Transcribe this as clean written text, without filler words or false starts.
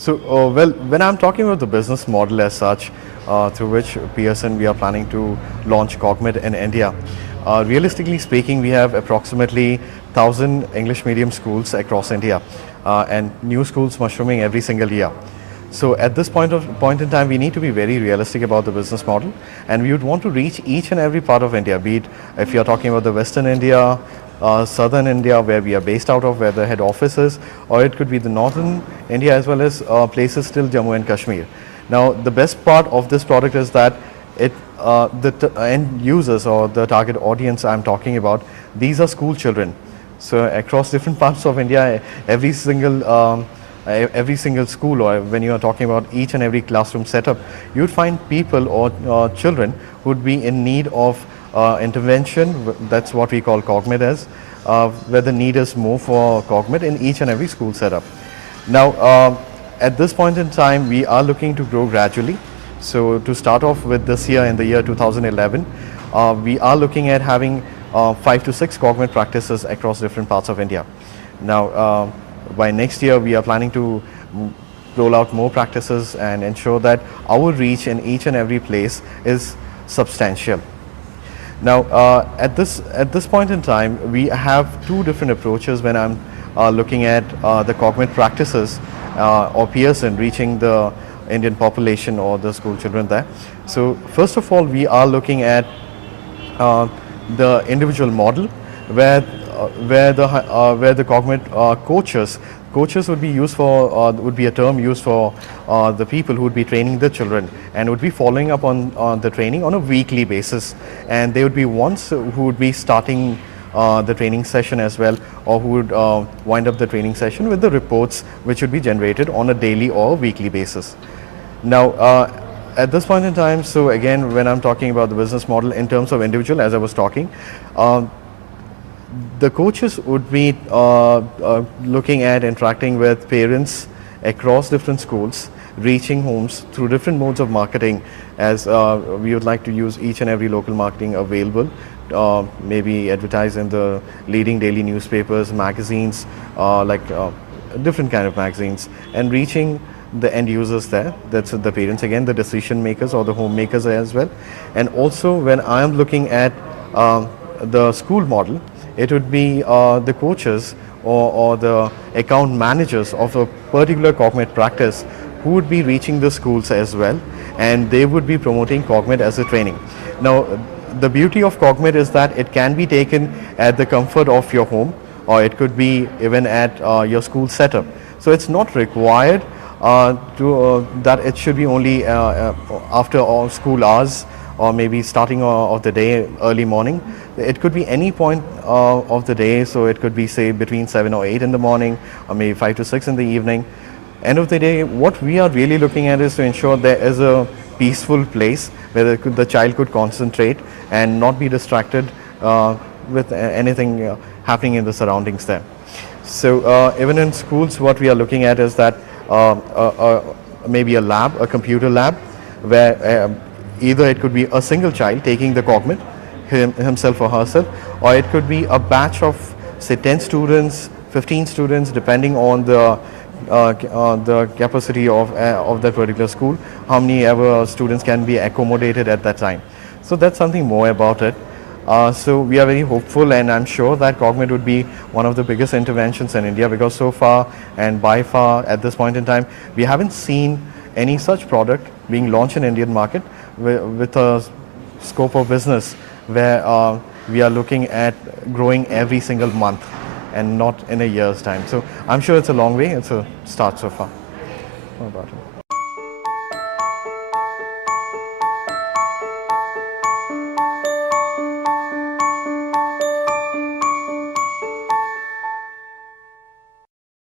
So, well, when I'm talking about the business model as such, through which Pearson we are planning to launch Cogmed in India, realistically speaking, we have approximately 1,000 English medium schools across India, and new schools mushrooming every single year. So at this point in time, we need to be very realistic about the business model, and we would want to reach each and every part of India. Be it if you are talking about the Western India, Southern India, where we are based out of, where the head office is, or it could be the Northern India as well as places still Jammu and Kashmir. Now, the best part of this product is that the end users or the target audience I'm talking about, these are school children. So across different parts of India, every single school, or when you are talking about each and every classroom setup, you'd find people or children who would be in need of intervention. That's what we call Cogmed as, where the need is more for Cogmed in each and every school setup. Now, at this point in time, we are looking to grow gradually. So to start off with this year, in the year 2011, we are looking at having 5 to 6 Cogmed practices across different parts of India. Now, by next year, we are planning to roll out more practices and ensure that our reach in each and every place is substantial. Now, at this point in time, we have two different approaches when I'm looking at the Cogmed practices or Pearson reaching the Indian population or the school children there. So, first of all, we are looking at the individual model, where the Cogmed coaches would be used for would be a term used for the people who would be training the children and would be following up on the training on a weekly basis, and they would be ones who would be starting the training session as well, or who would wind up the training session with the reports which would be generated on a daily or weekly basis. Now, at this point in time, so again, when I'm talking about the business model in terms of individual, as I was talking, the coaches would be looking at interacting with parents across different schools, reaching homes through different modes of marketing, as we would like to use each and every local marketing available, maybe advertise in the leading daily newspapers, magazines, different kind of magazines, and reaching the end users there. That's the parents, again, the decision makers or the homemakers as well. And also, when I am looking at the school model, it would be the coaches or the account managers of a particular Cogmed practice who would be reaching the schools as well, and they would be promoting Cogmed as a training. Now, the beauty of Cogmed is that it can be taken at the comfort of your home, or it could be even at your school setup. So it's not required that it should be only after all school hours, or maybe starting of the day, early morning. It could be any point of the day, so it could be, say, between 7 or 8 in the morning, or maybe 5 to 6 in the evening. End of the day, what we are really looking at is to ensure there is a peaceful place where the child could concentrate and not be distracted with anything happening in the surroundings there. So even in schools, what we are looking at is that maybe a lab, a computer lab, where either it could be a single child taking the Cogmed, himself or herself, or it could be a batch of, say, 10 students, 15 students, depending on the capacity of that particular school, how many ever students can be accommodated at that time. So that's something more about it. So we are very hopeful, and I'm sure that Cogmed would be one of the biggest interventions in India, because so far and by far at this point in time, we haven't seen any such product being launched in Indian market with a scope of business where we are looking at growing every single month and not in a year's time. So I'm sure it's a long way. It's a start so far. How about it?